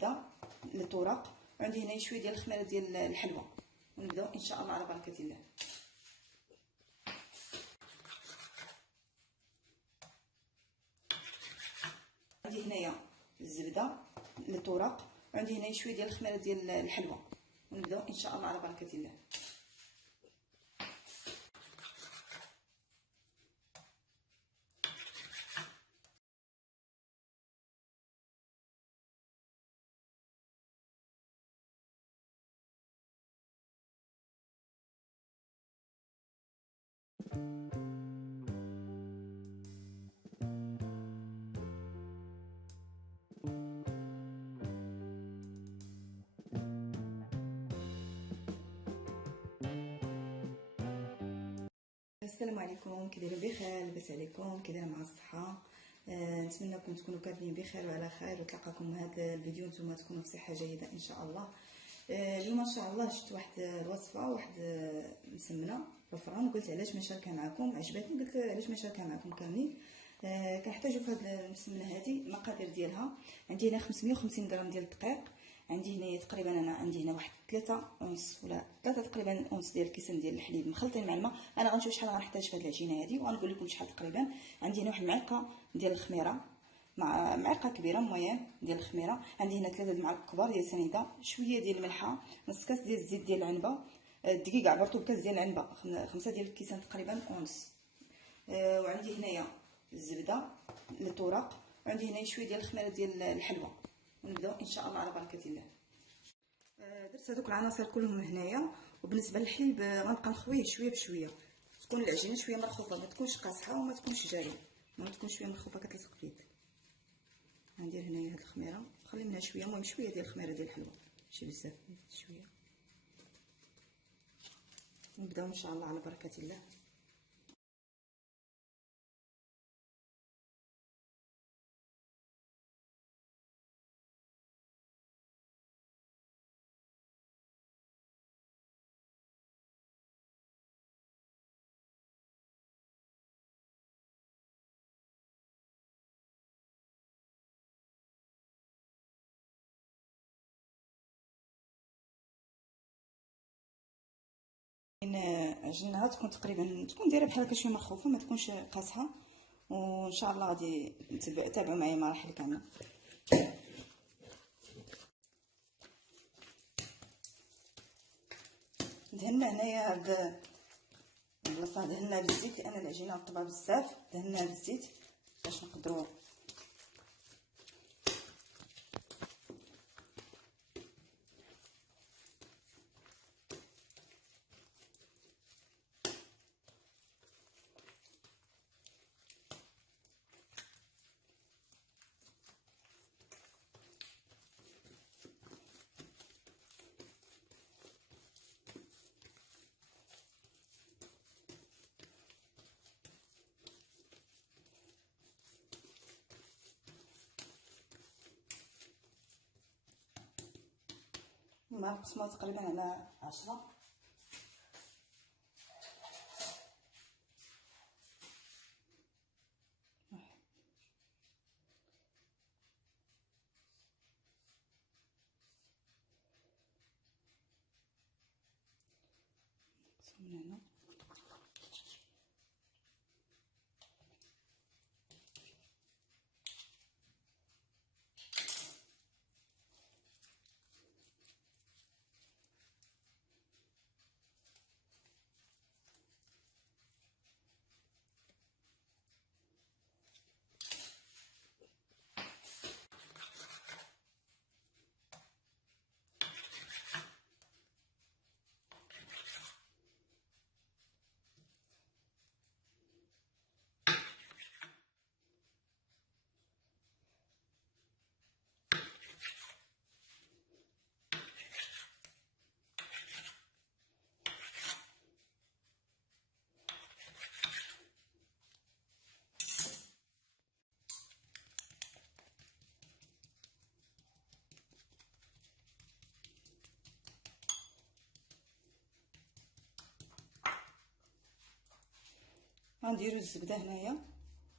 الزبده للطرق، وعندي هنا شويه ديال الخميره ديال الحلوى، ونبداو ان شاء الله على بركه الله. عندي هنايا الزبده للطرق، وعندي هنا شويه ديال الخميره ديال الحلوى، ونبداو ان شاء الله على بركه الله. السلام عليكم، كي دايرين بخير؟ لاباس عليكم؟ كي دايرين مع الصحه؟ نتمنىكم تكونوا كاملين بخير وعلى خير، وتلقاكم هذا الفيديو نتوما تكونوا في صحه جيده ان شاء الله. اليوم ان شاء الله شفت واحد الوصفه، واحد مسمنه بفران، قلت علاش ما نشاركها معكم، عجبتني قلت علاش ما نشاركها معكم كاملين. كنحتاجوا في هذه المسمنه هذه المقادير ديالها. عندي هنا 550 غرام ديال الدقيق، عندي هنا تقريبا عندي هنا واحد 3 اونص ولا 3 تقريبا اونص ديال الكيسان ديال الحليب مخلطين مع الماء. انا غنشوف شحال غنحتاج في هذه العجينه هذه وغنقول لكم شحال تقريبا. عندي هنا واحد المعلقه ديال الخميره، مع معلقه كبيره موين ديال الخميره. عندي هنا 3 المعالق كبار ديال سنيده، شويه ديال الملحه، نص كاس ديال الزيت ديال العنبه، الدقيق عبرته بكاس ديال العنبه، 5 ديال الكيسان تقريبا اونص. وعندي هنايا الزبده للطرق، وعندي هنا شويه ديال الخميره ديال الحلوى، ونبداو ان شاء الله على بركه الله. درت هذوك العناصر كلهم هنايا. وبالنسبه للحليب غنبقى نخويه شويه بشويه، تكون العجينه شويه مرخوفه، ما تكونش قاصحه وما تكونش جاريه، ما تكون شويه مرخوفه كتلصق في يدك. غندير هنايا هاد الخميره، نخلي منها شويه، المهم شويه ديال الخميره ديال الحلوى، ماشي بزاف، شويه. نبداو ان شاء الله على بركه الله. عجينها تكون تقريبا تكون دايره بحال هكا شويه مرخوفه، ما تكونش قاصحه، وان شاء الله غادي تابعوا معايا مراحل كامله. دهنا هنايا هاد البلاصه، دهنا بالزيت لان العجينه رطبه بزاف، دهنا بالزيت باش نقدروا مع القسمه تقريبا على 10. من هنا غنديروا الزبده هنايا،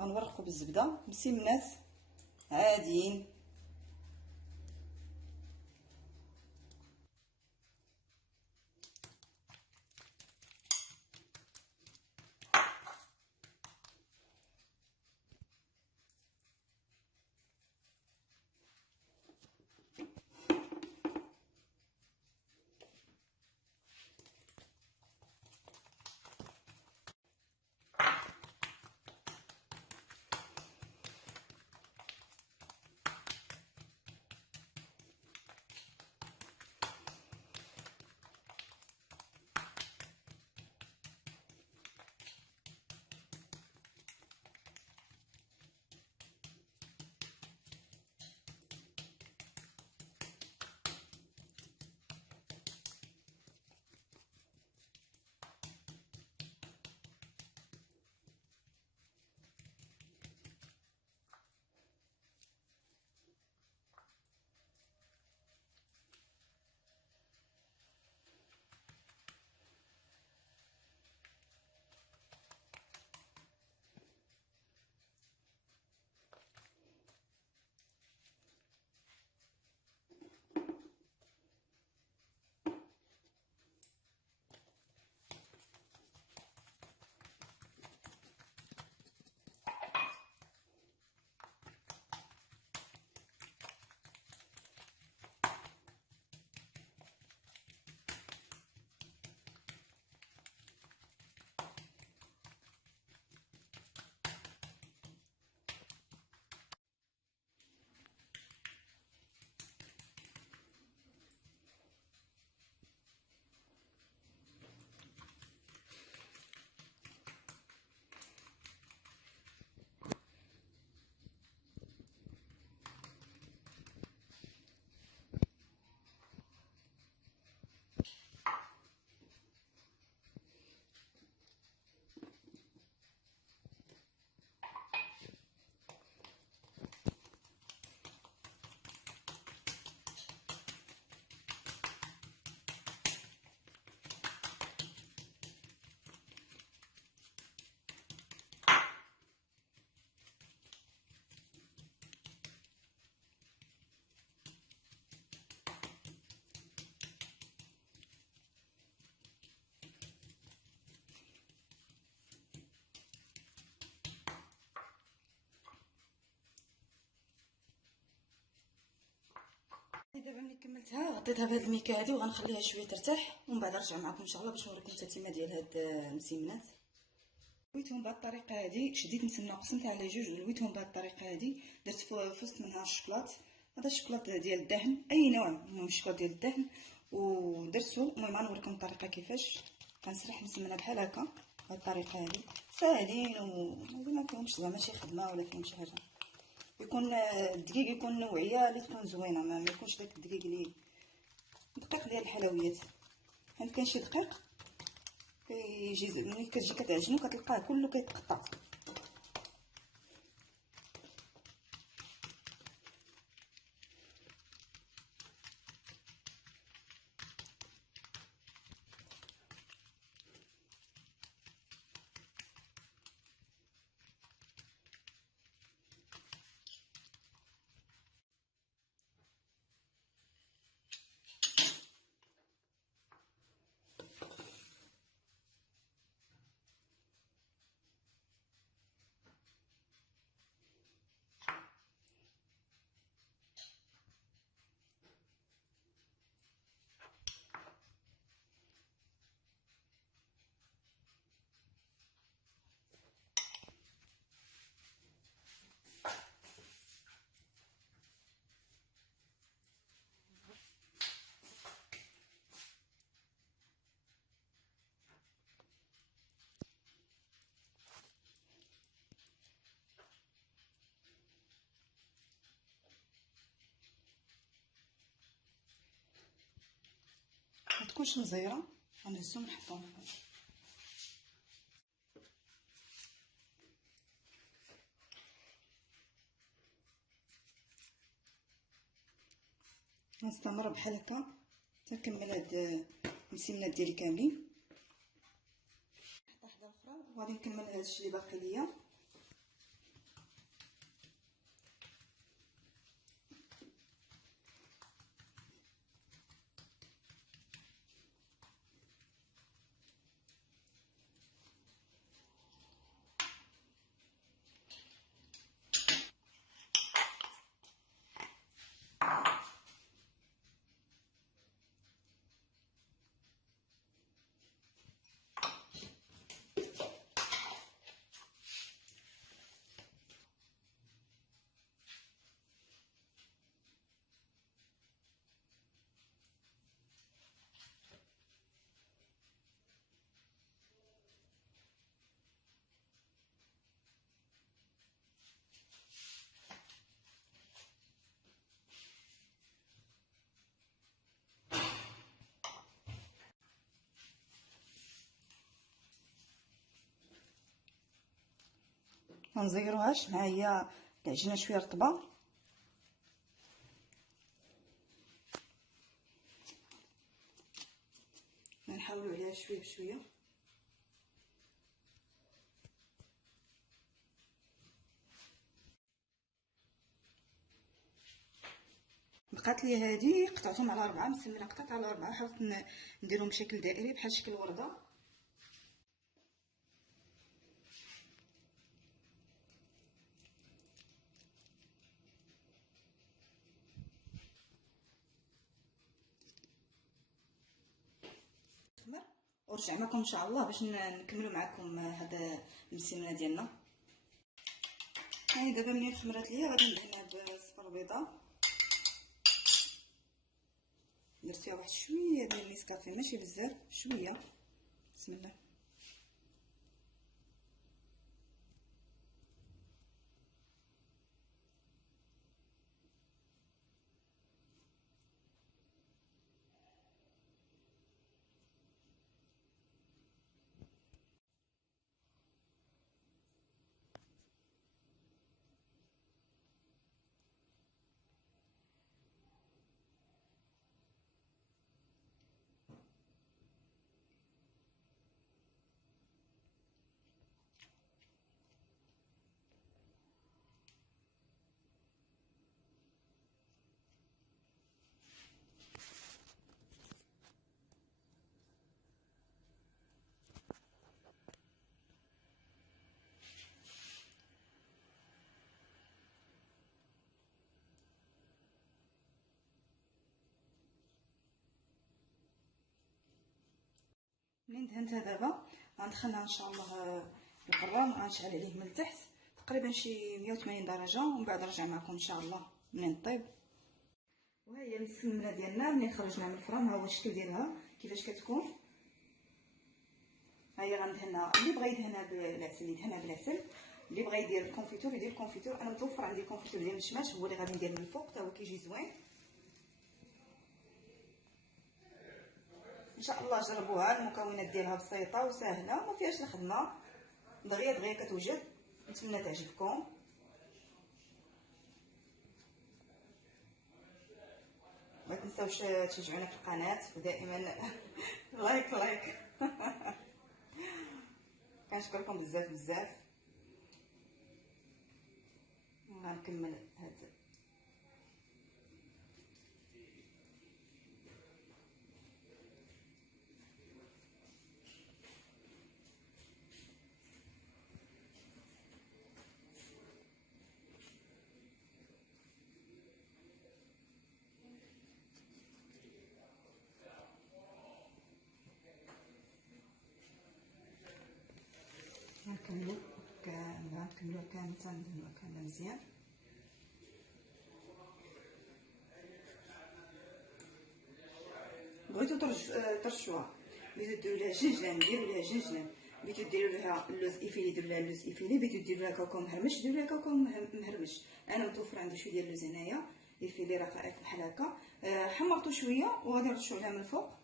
غنورقوا بالزبده مسمنات عاديين. دابا ملي كملتها غطيتها بهاد الميكا هادي وغنخليها شويه ترتاح، ومن بعد نرجع معكم ان شاء الله باش نوريكم التتمه ديال هاد المسمنات. لويتهم بهاد الطريقه هادي، شديت مسمنه قسمتها على جوج ولويتهم بهاد الطريقه هادي، درت في وسط منها الشوكولات. هذا الشوكولات ديال الدهن، اي نوع المهم الشوكولات ديال الدهن، ودرتو. المهم غنوريكم الطريقه كيفاش كنسرح المسمنه بحال هكا بهاد الطريقه هادي. ساهلين وما فيهمش زعما شي خدمه ولا فيهم شي حاجه. يكون الدقيق يكون نوعيه اللي تكون زوينه، ما يكونش داك الدقيق اللي دقيق ديال الحلويات. حيت كاين شي دقيق كيجي ملي كتجي كتعجنو كتلقاه كله كيتقطع. ما تكونش مزيره، غنهزهم نحطهم. غنستمر بحال هكا حتى نكمل هاد المسمنات ديالي كاملين. نحط واحده اخرى وغادي نكمل هادشي اللي باقي ليا. منزيروهاش مع هي العجينه شويه رطبه. نحاولوا عليها شويه بشويه. بقات لي هذه قطعتهم على 4 مسمنه، قطعت على 4 حاولت نديرهم بشكل دائري بحال شكل ورده. ورجع معكم ان شاء الله باش نكملوا معكم هذا المسمنه ديالنا. هاي دابا ملي خمرات ليا غادي ندهنها بصفر بيضه. درت فيها واحد شويه ديال النسكافيه ماشي بزاف، شويه. بسم الله. منين دهنتها دابا غندخلها ان شاء الله الفران، غنشعل عليه من التحت تقريبا شي 180 درجه، ومن بعد نرجع معكم ان شاء الله منين طيب. وها هي السمنه ديالنا منين خرجناها من الفران، ها هو الشكل ديالها كيفاش كتكون. ها هي غندهنها، اللي بغى يدهنها بالعسل يدهنها بالعسل، اللي بغى يدير الكونفيتور يدير الكونفيتور. انا متوفر عندي الكونفيتور ديال المشماش، هو اللي غادي ندير من الفوق حتى هو كيجي زوين. ان شاء الله جربوها، المكونات ديالها بسيطه وسهله، ما فيهاش الخدمه، دغيا دغيا كتوجد. نتمنى تعجبكم. ما تنساوش تشجعونا في القناه ودائما لايك كنشكركم بزاف بزاف. غنكمل هاد غنكملو كامله ندهنوها كامله مزيان. بغيتو ترشوها، بغيتو ديروا لها جنجلان ديروا لها جنجلان، بغيتو ديروا لها اللوز افيلي ديروا لها اللوز افيلي، بغيتو ديروا لها كاكاو مهرمش ديروا لها كاكاو مهرمش. انا متوفر عندي شويه ديال اللوز هنايا افيلي رقائق بحال هكا. حمرته شويه وغادي نرشو عليها من الفوق.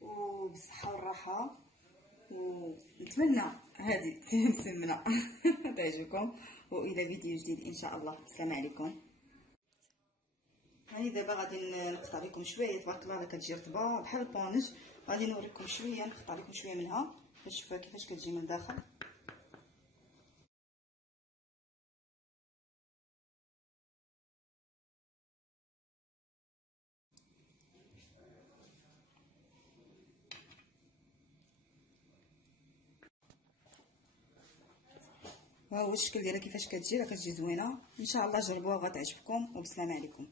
وبالصحه والراحه، ونتمنى هذه مسمنه تعجبكم، والى فيديو جديد ان شاء الله. السلام عليكم. هاني دابا غادي نقطع لكم شويه، تبارك الله راه كتجي رطبه بحال البونج. غادي نوريكم شويه، نقطع لكم شويه منها باش تشوفوها كيفاش كتجي من الداخل. ها هو الشكل ديالها كيفاش كتجي، راه كتجي زوينه. ان شاء الله جربوها وغتعجبكم، وبسلام عليكم.